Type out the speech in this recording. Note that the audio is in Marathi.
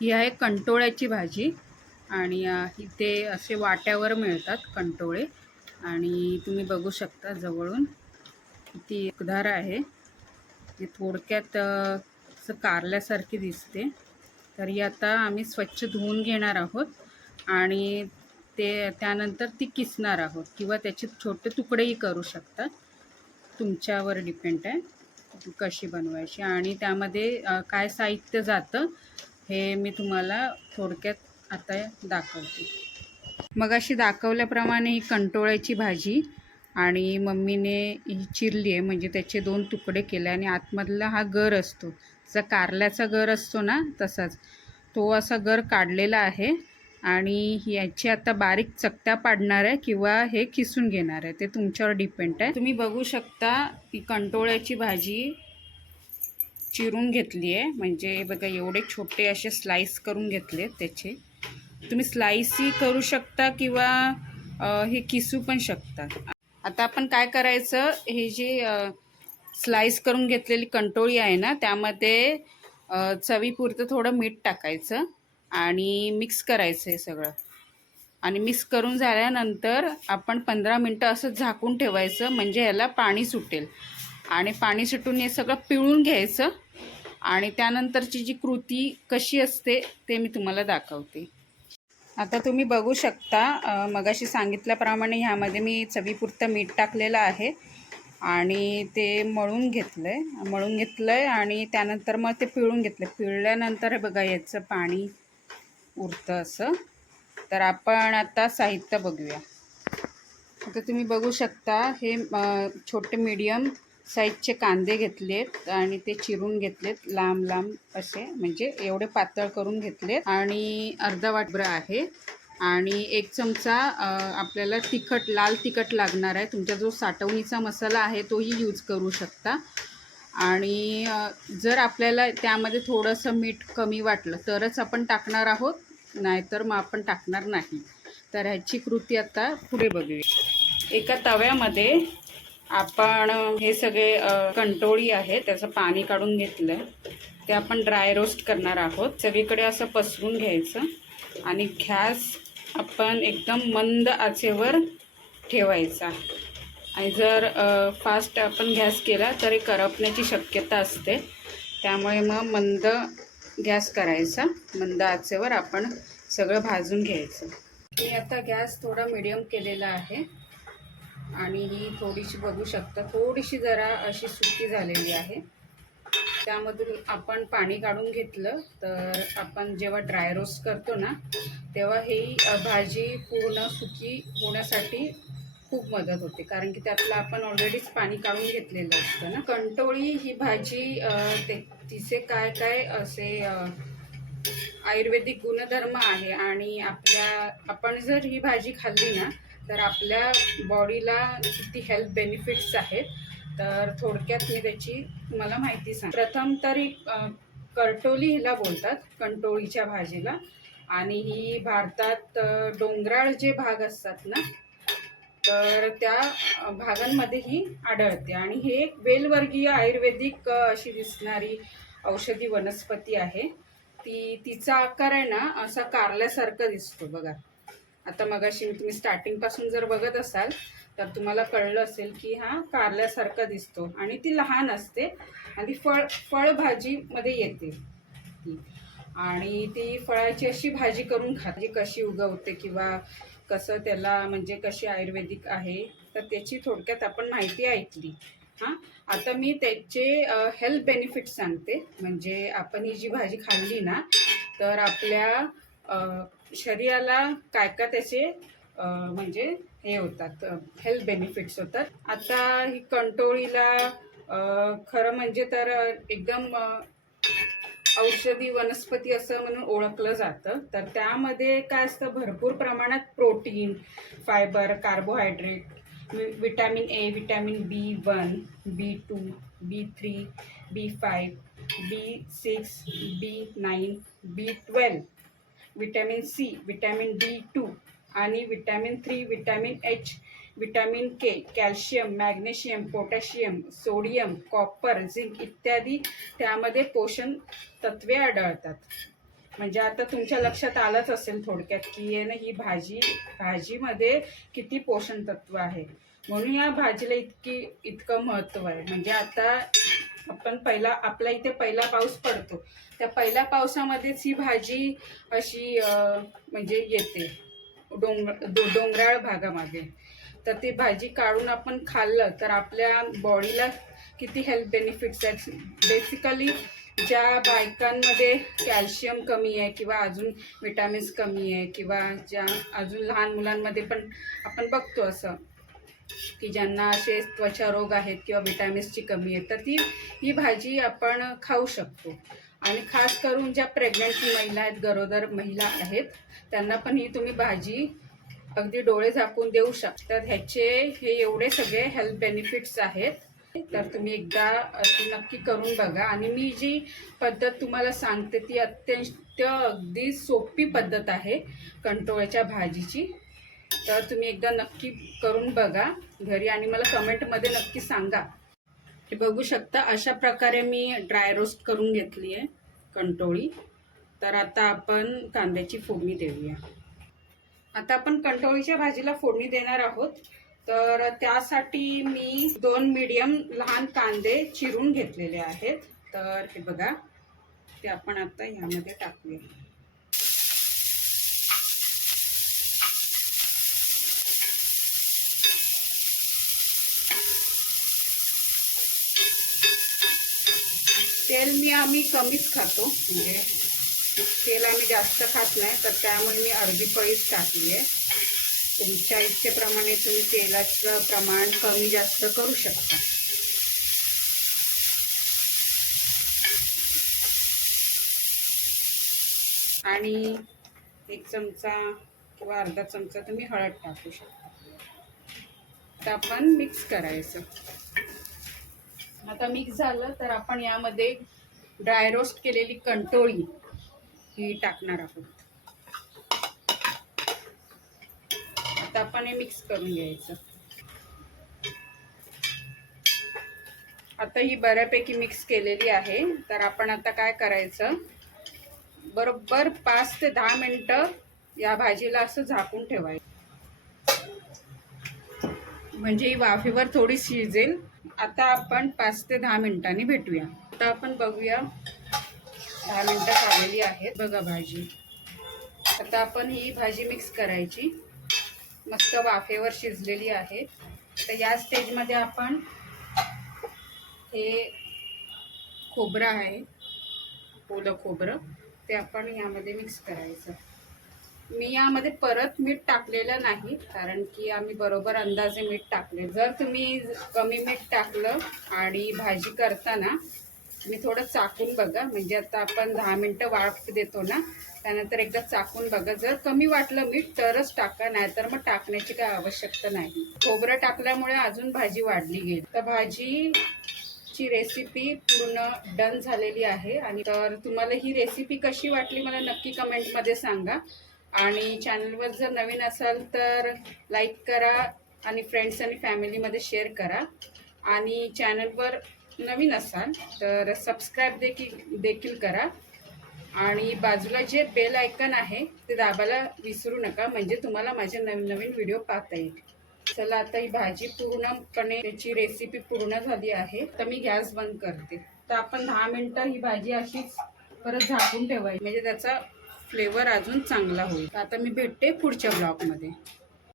ही आहे कंटोळ्याची भाजी आणि इथे असे वाट्यावर मिळतात कंटोळे आणि तुम्ही बघू शकता जवळून किती एकधार आहे. ती थोडक्यात असं कारल्यासारखी दिसते. तर ही आता आम्ही स्वच्छ धुवून घेणार आहोत आणि ते त्यानंतर ती किसणार आहोत किंवा त्याचे छोटे तुकडेही करू शकता तुमच्यावर डिपेंड आहे कशी बनवायची आणि त्यामध्ये काय साहित्य जातं हे मी तुम्हाला थोडक्यात आता दाखवते. मग अशी दाखवल्याप्रमाणे ही कंटोळ्याची भाजी आणि मम्मीने ही चिरली आहे म्हणजे त्याचे दोन तुकडे केले आणि आतमधला हा गर असतो. जसा कारल्याचा गर असतो ना तसाच. तो असा गर काढलेला आहे आणि याची आता बारीक चकत्या पाडणार आहे किंवा हे किसून घेणार आहे. ते तुमच्यावर डिपेंड आहे. तुम्ही बघू शकता ही कंटोळ्याची भाजी चिरून घेतली आहे म्हणजे बघा एवढे छोटे असे स्लाईस करून घेतले त्याचे. तुम्ही स्लाईसही करू शकता किंवा हे किसू पण शकता. आता आपण काय करायचं हे जे स्लाईस करून घेतलेली कंटोळी आहे ना त्यामध्ये चवीपुरतं थोडं मीठ टाकायचं आणि मिक्स करायचं हे सगळं. आणि मिक्स करून झाल्यानंतर आपण पंधरा मिनटं असं झाकून ठेवायचं म्हणजे ह्याला पाणी सुटेल. आणि पाणी सुटून हे सगळं पिळून घ्यायचं. आणि त्यानंतरची जी कृती कशी असते ते मी तुम्हाला दाखवते. आता तुम्ही बघू शकता मगाशी सांगितल्याप्रमाणे ह्यामध्ये मी चवीपुरतं मीठ टाकलेलं आहे. आणि ते मळून घेतलं आहे मळून घेतलं आहे आणि त्यानंतर मग ते पिळून घेतलं पिळल्यानंतर बघा याचं पाणी उरतं असं. तर आपण आता साहित्य बघूया. आता तुम्ही बघू शकता हे छोटे मीडियम साईजचे कांदे घेतलेत आणि ते चिरून घेतलेत लांब लांब असे. म्हणजे एवढे पातळ करून घेतलेत. आणि अर्धा वाटबरं आहे. आणि एक चमचा आपल्याला तिखट लाल तिखट लागणार आहे. तुमचा जो साठवणीचा मसाला आहे तोही यूज करू शकता. आणि जर आपल्याला त्यामध्ये थोडंसं मीठ कमी वाटलं तरच आपण टाकणार आहोत. नाहीतर मग आपण टाकणार नाही. तर ह्याची कृती आता पुढे बघूया. एका तव्यामध्ये आपण हे सगळे कंटोळी आहे त्याचं पाणी काढून घेतलं ते आपण ड्राय रोस्ट करणार आहोत. सगळीकडे असं पसरून घ्यायचं. आणि गॅस आपण एकदम मंद आचेवर ठेवायचा. आणि जर फास्ट आपण गॅस केला तर हे करपण्याची शक्यता असते. त्यामुळे मग मंद गॅस करायचा. मंद आचेवर आपण सगळं भाजून घ्यायचं. मी आता गॅस थोडा मिडियम केलेला आहे. आणि ही थोडीशी बघू शकता थोडीशी जरा अशी सुकी झालेली आहे. त्यामधून आपण पाणी काढून घेतलं तर आपण जेव्हा ड्राय रोस्ट करतो ना तेव्हा ही भाजी पूर्ण सुकी होण्यासाठी खूप मदत होते. कारण की त्यातलं आपण ऑलरेडीच पाणी काढून घेतलेलं असतं ना. कंटोळी ही भाजी ते तिचे काय काय असे आयुर्वेदिक गुणधर्म आहे आणि आपल्या आपण जर ही भाजी खाल्ली ना तर आपल्या बॉडीला किती हेल्थ बेनिफिट्स आहेत तर थोडक्यात मी त्याची तुम्हाला माहिती सांग प्रथम तरी कर्टोली करटोली हिला बोलतात कंटोळीच्या भाजीला. आणि ही भारतात डोंगराळ जे भाग असतात ना तर त्या भागांमध्ये ही आढळते. आणि हे एक वेलवर्गीय आयुर्वेदिक अशी दिसणारी औषधी वनस्पती आहे. ती तिचा आकार आहे ना असा कारल्यासारखा दिसतो बघा. आता मगाशी मी तुम्ही स्टार्टिंगपासून जर बघत असाल तर तुम्हाला कळलं असेल की हा कारल्यासारखा दिसतो आणि ती लहान असते आणि फळ फळभाजीमध्ये येते ती. आणि ती फळाची अशी भाजी करून खाते कशी उगवते किंवा कसं त्याला म्हणजे कशी आयुर्वेदिक आहे तर त्याची थोडक्यात आपण माहिती ऐकली. हां? आता मी त्याचे हेल्थ बेनिफिट सांगते. म्हणजे आपण ही जी भाजी खाल्ली ना तर आपल्या शरीराला काय काय त्याचे म्हणजे हे होतात हेल्थ बेनिफिट्स होतात. आता ही कंटोळीला खरं म्हणजे तर एकदम औषधी वनस्पती असं म्हणून ओळखलं जातं. तर त्यामध्ये काय असतं भरपूर प्रमाणात प्रोटीन फायबर कार्बोहायड्रेट वि vitamin A vitamin B one B two B three B five B six B nine B twelve vitamin C vitamin D two आणि vitamin three vitamin H vitamin K calcium magnesium potassium sodium copper zinc इत्यादी त्यामध्ये पोषण तत्वे आढळतात. म्हणजे आता तुमच्या लक्षात आलंच असेल थोडक्यात की आहे ना ही भाजी भाजीमध्ये किती पोषण तत्व आहे. म्हणून या भाजीला इतकी इतकं महत्त्व आहे. म्हणजे आता आपण पहिला आपल्या इथे पहिला पाऊस पडतो. त्या पहिल्या पावसामध्येच ही भाजी अशी म्हणजे येते. डोंग डोंगराळ भागामध्ये. तर ती भाजी काढून आपण खाल्लं तर आपल्या बॉडीला किती हेल्थ बेनिफिट्स आहेत. बेसिकली ज्या बायकांमध्ये कॅल्शियम कमी आहे किंवा अजून विटॅमिन्स कमी आहे किंवा ज्या अजून लहान मुलांमध्ये पण आपण बघतो असं की ज्यांना असे त्वचा रोग आहेत किंवा विटॅमिन्सची कमी आहे तर ती ही भाजी आपण खाऊ शकतो. आणि खास करून ज्या प्रेग्नंट महिला आहेत गरोदर महिला आहेत त्यांना पण ही तुम्ही भाजी अगदी डोळे झाकून देऊ शकतात ह्याचे हे एवढे सगळे हेल्थ बेनिफिट्स आहेत. तर तुम्ही एकदा अशी नक्की करून बघा. आणि मी जी पद्धत तुम्हाला सांगते ती अत्यंत अगदी सोपी पद्धत आहे कंटोळ्याच्या भाजीची. तर तुम्ही एकदा नक्की करून बघा घरी आणि मला कमेंटमध्ये नक्की सांगा. हे बघू शकता अशा प्रकारे मी ड्राय रोस्ट करून घेतली आहे कंटोळी. तर आता आपण कांद्याची फोडणी देऊया. आता आपण कंटोळीच्या भाजीला फोडणी देणार आहोत. तर त्यासाठी मी दोन मीडियम लहान कांदे चिरून घेतलेले आहेत. तर हे बघा ते आपण आता ह्यामध्ये टाकूया. तेल मी आम्ही कमीच खातो म्हणजे तेल आम्ही जास्त खात नाही तर त्यामुळे मी अर्धी पळीच टाकली आहे. तुमच्या इच्छेप्रमाणे तुम्ही तेलाचं प्रमाण कमी जास्त करू शकता. आणि एक चमचा किंवा अर्धा चमचा तुम्ही हळद टाकू शकता. तर आपण मिक्स करायचं. आता मिक्स झालं तर आपण यामध्ये ड्राय रोस्ट केलेली कंटोळी ही टाकणार आहोत. आता आपण हे मिक्स करून घ्यायचं. आता ही बऱ्यापैकी मिक्स केलेली आहे. तर आपण आता काय करायचं? बरोबर पाच ते दहा मिनटं या भाजीला असं झाकून ठेवायचं. म्हणजे ही वाफेवर थोडी शिजेल. आता आपण पाच ते दहा मिनिटांनी भेटूया. आता आपण बघूया. दहा मिनटं झालेली आहेत बघा भाजी. आता आपण ही भाजी मिक्स करायची. मस्त वाफेवर शिजलेली आहे. तर या स्टेजमध्ये आपण हे खोबरं आहे ओलं खोबरं ते आपण यामध्ये मिक्स करायचं. मी यामध्ये परत मीठ टाकलेलं नाही कारण की आम्ही बरोबर अंदाजे मीठ टाकले. जर तुम्ही कमी मीठ टाकलं आणि भाजी करताना तुम्ही थोडं चाकून बघा. म्हणजे आता आपण दहा मिनटं वाफ देतो ना त्यानंतर एकदा चाकून बघा. जर कमी वाटलं मीठ तरच टाका. नाही तर मग टाकण्याची काय आवश्यकता नाही. खोबरं टाकल्यामुळे अजून भाजी वाढली गेली. तर भाजी ची रेसिपी पूर्ण डन झालेली आहे. आणि तर तुम्हाला ही रेसिपी कशी वाटली मला नक्की कमेंटमध्ये सांगा. आणि चॅनलवर जर नवीन असाल तर लाईक करा आणि फ्रेंड्स आणि फॅमिलीमध्ये शेअर करा. आणि चॅनलवर नवीन असाल तर सबस्क्राईब देखील देखील करा. आणि बाजूला जे बेल आयकन आहे ते दाबायला विसरू नका. म्हणजे तुम्हाला माझे नवीन नवीन व्हिडिओ पाहता येईल. चला आता ही भाजी पूर्णपणे त्याची रेसिपी पूर्ण झाली आहे. तर मी गॅस बंद करते. तर आपण दहा मिनटं ही भाजी अशीच परत झाकून ठेवायची. म्हणजे त्याचा फ्लेवर अजून चांगला होईल. आता मी भेटते पुढच्या ब्लॉगमध्ये